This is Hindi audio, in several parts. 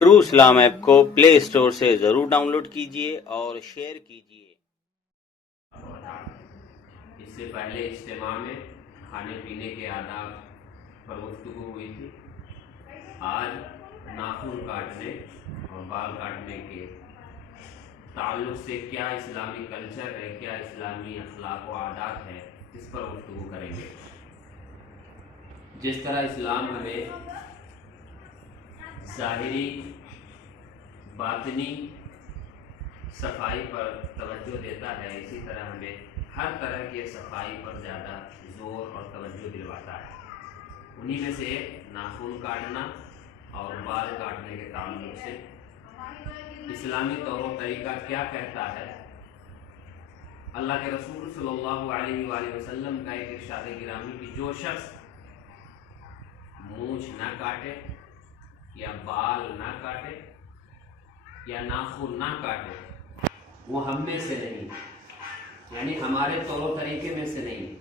ट्रू इस्लाम ऐप को प्ले स्टोर से ज़रूर डाउनलोड कीजिए और शेयर कीजिए। इससे पहले इज्तिमा में खाने पीने के आदाब पर गुफ्तगू हुई थी। आज नाखून काटने और बाल काटने के ताल्लुक़ से क्या इस्लामी कल्चर है, क्या इस्लामी अखलाक व आदात है, इस पर गुफ्तगू करेंगे। जिस तरह इस्लाम हमें ज़ाहिरी बातिनी सफाई पर तवज्जो देता है, इसी तरह हमें हर तरह की सफाई पर ज़्यादा ज़ोर और तवज्जो दिलवाता है। उन्हीं में से नाखून काटना और बाल काटने के ताल्लुक़ से इस्लामी तौर तरीक़ा क्या कहता है। अल्लाह के रसूल सल्लल्लाहु अलैहि वसल्लम का एक इरशाद गिरामी कि जो शख्स मूंछ ना काटे या बाल ना काटे या नाखून ना काटे वो हम में से नहीं, यानी हमारे तौर तरीके में से नहीं।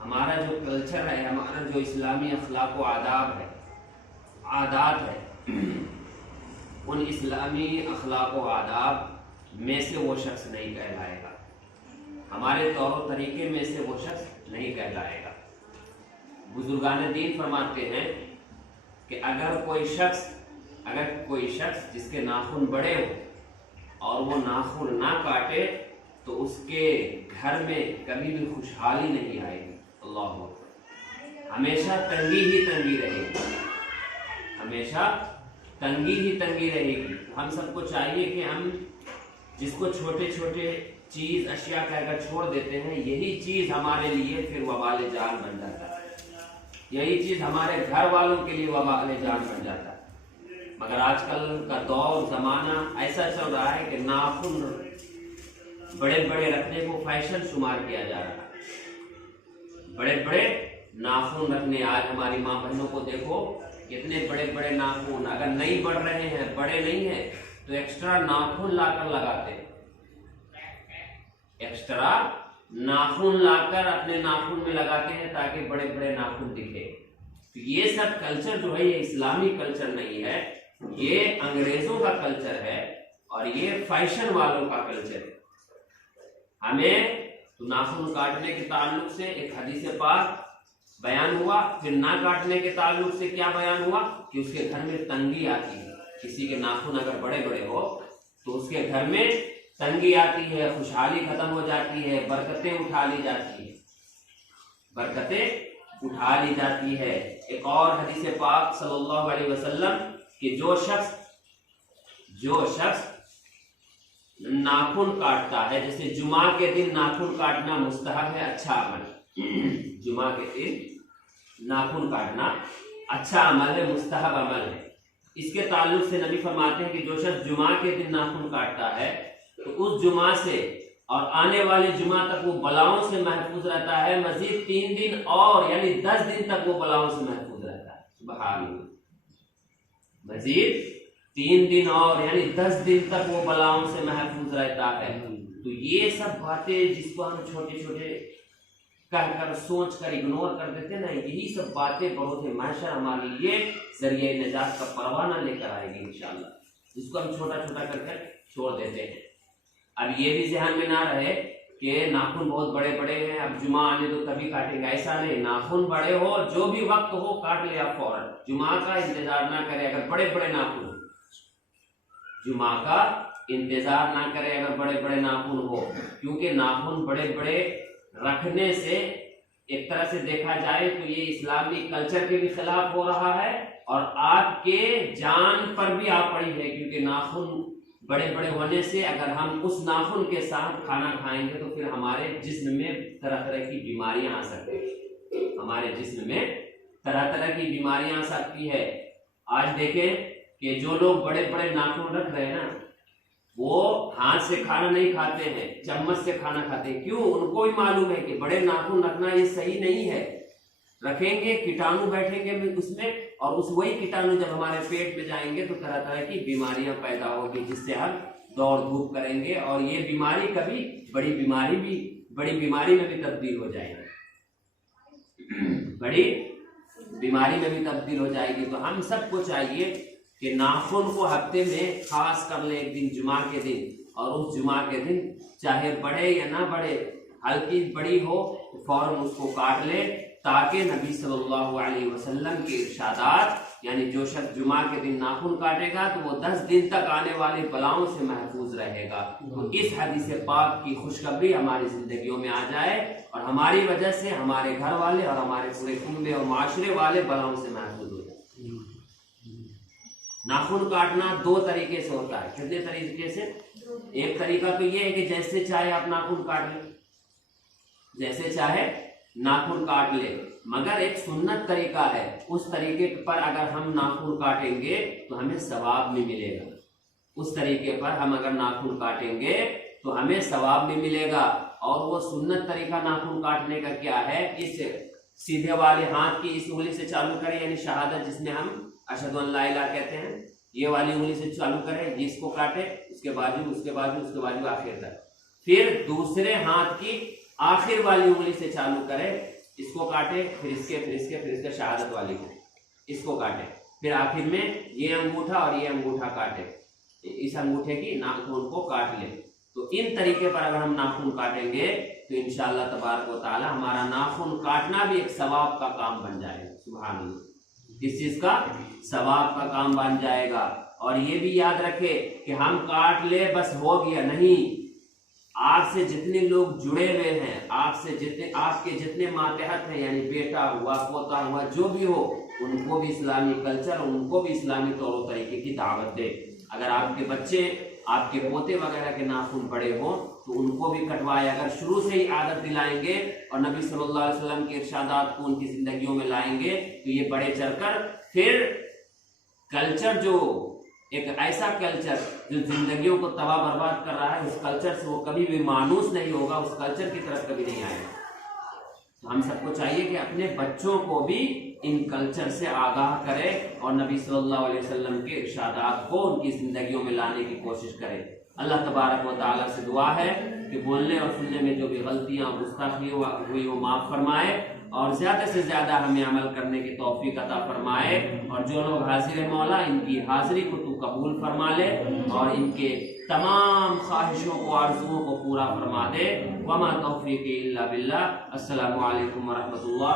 हमारा जो कल्चर है, हमारा जो इस्लामी अखलाक व आदाब है, आदात है, उन इस्लामी अखलाक व आदाब में से वो शख्स नहीं कहलाएगा, हमारे तौर तरीके में से वो शख्स नहीं कहलाएगा। बुजुर्गान दीन फरमाते हैं कि अगर कोई शख्स जिसके नाखून बड़े हो और वो नाखून ना काटे तो उसके घर में कभी भी खुशहाली नहीं आएगी। अल्लाह अकबर। हमेशा तंगी ही तंगी रहेगी, हमेशा तंगी ही तंगी रहेगी। हम सबको चाहिए कि हम जिसको छोटे छोटे चीज अशिया कहकर छोड़ देते हैं, यही चीज हमारे लिए फिर वबाल जान बन जाता है, यही चीज हमारे घर वालों के लिए वबाल जान बन जाता है। मगर आजकल का दौर जमाना ऐसा चल रहा है कि नाखून बड़े बड़े रखने को फैशन शुमार किया जा रहा है। बड़े बड़े नाखून रखने, आज हमारी माँ बहनों को देखो कितने बड़े बड़े नाखून, अगर नहीं बढ़ रहे हैं, बड़े नहीं है तो एक्स्ट्रा नाखून लाकर लगाते, एक्स्ट्रा नाखून लाकर अपने नाखून में लगाते हैं ताकि बड़े बड़े नाखून दिखे। तो ये सब कल्चर जो है ये इस्लामी कल्चर नहीं है, ये अंग्रेजों का कल्चर है और ये फैशन वालों का कल्चर है। हमें तो नाखून काटने के ताल्लुक से एक हदीस पाक बयान हुआ, फिर ना काटने के ताल्लुक से क्या बयान हुआ कि उसके घर में तंगी आती है। किसी के नाखून अगर बड़े बड़े हो तो उसके घर में तंगी आती है, खुशहाली खत्म हो जाती है, बरकतें उठा ली जाती है, बरकतें उठा ली जाती है। एक और हदीस पाक सल्लल्लाहु अलैहि वसल्लम कि जो शख्स नाखून काटता है, जैसे जुमा के दिन नाखून काटना मुस्तहब है, अच्छा अमल, जुमा के दिन नाखून काटना अच्छा अमल है, मुस्तहब अमल है। इसके ताल्लुक से नबी फरमाते हैं कि जो शख्स जुमा के दिन नाखून काटता है तो उस जुमा से और आने वाले जुमा तक वो बलाओं से महफूज रहता है, मजीद 3 दिन और यानी 10 दिन तक वो बलाओं से महफूज रहता है। सुभान अल्लाह, मजीद 3 दिन और यानी 10 दिन तक वो बलाओं से महफूज रहता है। तो ये सब बातें जिसको हम छोटे छोटे कहकर सोच कर इग्नोर कर देते ना, यही सब बातें बहुत ही माशा हमारे लिए जरिए निजात का परवाना लेकर आएगी इंशाअल्लाह, जिसको हम छोटा छोटा करके छोड़ देते हैं। अब ये भी ध्यान में ना रहे कि नाखून बहुत बड़े बड़े हैं, अब जुमा आने दो तभी काटेंगे, ऐसा नहीं। नाखून बड़े हो, जो भी वक्त हो काट ले आप फौरन, जुमा का इंतजार ना करे। अगर बड़े बड़े नाखून, जुमा का इंतजार ना करे अगर बड़े बड़े नाखून हो, क्योंकि नाखून बड़े बड़े रखने से एक तरह से देखा जाए तो ये इस्लामी कल्चर के भी खिलाफ हो रहा है और आपके जान पर भी आ पड़ी है, क्योंकि नाखून बड़े बड़े होने से अगर हम उस नाखून के साथ खाना खाएंगे तो फिर हमारे जिस्म में तरह तरह की बीमारियां आ सकती है, हमारे जिस्म में तरह तरह की बीमारियां आ सकती है। आज देखें कि जो लोग बड़े बड़े नाखून रख रहे हैं ना, वो हाथ से खाना नहीं खाते हैं, चम्मच से खाना खाते हैं। क्यों? उनको भी मालूम है कि बड़े नाखून रखना ये सही नहीं है, रखेंगे कीटाणु बैठेंगे उसमें और उस वही कीटाणु जब हमारे पेट में जाएंगे तो तरह तरह की बीमारियां पैदा होगी, जिससे हम दौड़ धूप करेंगे और ये बीमारी कभी बड़ी बीमारी में भी तब्दील हो जाएगी, बड़ी बीमारी में भी तब्दील हो जाएगी। तो हम सबको चाहिए कि नाखून को हफ्ते में खास कर ले एक दिन जुमा के दिन, और उस जुमा के दिन चाहे बढ़े या ना बढ़े, हल्की बड़ी हो तो फौरन उसको काट ले, ताकि नबी सल्लल्लाहु अलैहि वसल्लम के इरशादात, यानी जो शख्स जुमा के दिन नाखून काटेगा तो वो 10 दिन तक आने वाली बलाओं से महफूज रहेगा। तो इस हदीस पाक की खुशखबरी हमारी जिंदगियों में आ जाए और हमारी वजह से हमारे घर वाले और हमारे पूरे कुंबे और माशरे वाले बलाओं से महफूज हो जाए। नाखून काटना 2 तरीके से होता है। कितने तरीके से? एक तरीका तो ये है कि जैसे चाहे आप नाखून काट ले, जैसे चाहे नाखून काट ले, मगर एक सुन्नत तरीका है, उस तरीके पर अगर हम नाखून काटेंगे तो हमें सवाब भी मिलेगा। उस तरीके पर हम अगर नाखून काटेंगे तो हमें सवाब भी मिलेगा। और वो सुन्नत तरीका नाखून काटने का क्या है? इस सीधे वाले हाथ की इस उंगली से चालू करें, यानी शहादत जिसमें हम अशहदु अन ला इलाहा कहते हैं, ये वाली उंगली से चालू करें, जिसको काटे, उसके बाजू उसके बाजू उसके बाजू आखिर तक। फिर दूसरे हाथ की आखिर वाली उंगली से चालू करें, इसको काटे, फिर इसके शहादत वाली को इसको काटे, फिर आखिर में ये अंगूठा और ये अंगूठा काटे, इस अंगूठे की नाखून को काट ले। तो इन तरीके पर अगर हम नाखून काटेंगे तो इंशाअल्लाह तबारक व तआला हमारा नाखून काटना भी एक सवाब का काम बन जाएगा। सुभान अल्लाह, इस चीज का सवाब का काम बन जाएगा। और ये भी याद रखे कि हम काट ले बस हो गया नहीं, आपसे जितने लोग जुड़े हुए हैं, आपके जितने मातहत हैं, यानी बेटा हुआ, पोता हुआ, जो भी हो, उनको भी इस्लामी कल्चर, उनको भी इस्लामी तौर तरीके की दावत दे। अगर आपके बच्चे, आपके पोते वगैरह के नाखून बड़े हो तो उनको भी कटवाए। अगर शुरू से ही आदत दिलाएंगे और नबी सल्लल्लाहु अलैहि वसल्लम के इरशादात को उनकी जिंदगियों में लाएंगे तो ये बड़े चढ़कर फिर कल्चर, जो एक ऐसा कल्चर जो जिंदगियों को तबाह बर्बाद कर रहा है, उस कल्चर से वो कभी भी मानूस नहीं होगा, उस कल्चर की तरफ कभी नहीं आएगा। तो हम सबको चाहिए कि अपने बच्चों को भी इन कल्चर से आगाह करें और नबी सल्लल्लाहु अलैहि वसल्लम के इरशादात को उनकी जिंदगियों में लाने की कोशिश करें। अल्लाह तबारक व तआला से दुआ है कि बोलने और सुनने में जो भी गलतियां गुस्ताखी हुई वो माफ फरमाए और ज्यादा से ज्यादा हमें अमल करने की तौफीक अता फरमाए। और जो लोग हाजिर है मौला, इनकी हाजिरी को तू कबूल फरमा ले और इनके तमाम ख्वाहिशों को, आरजुओं को पूरा फरमा दे। वमा तौफीक इल्ला बिल्लाह। अस्सलामु अलैकुम व रहमतुल्लाह।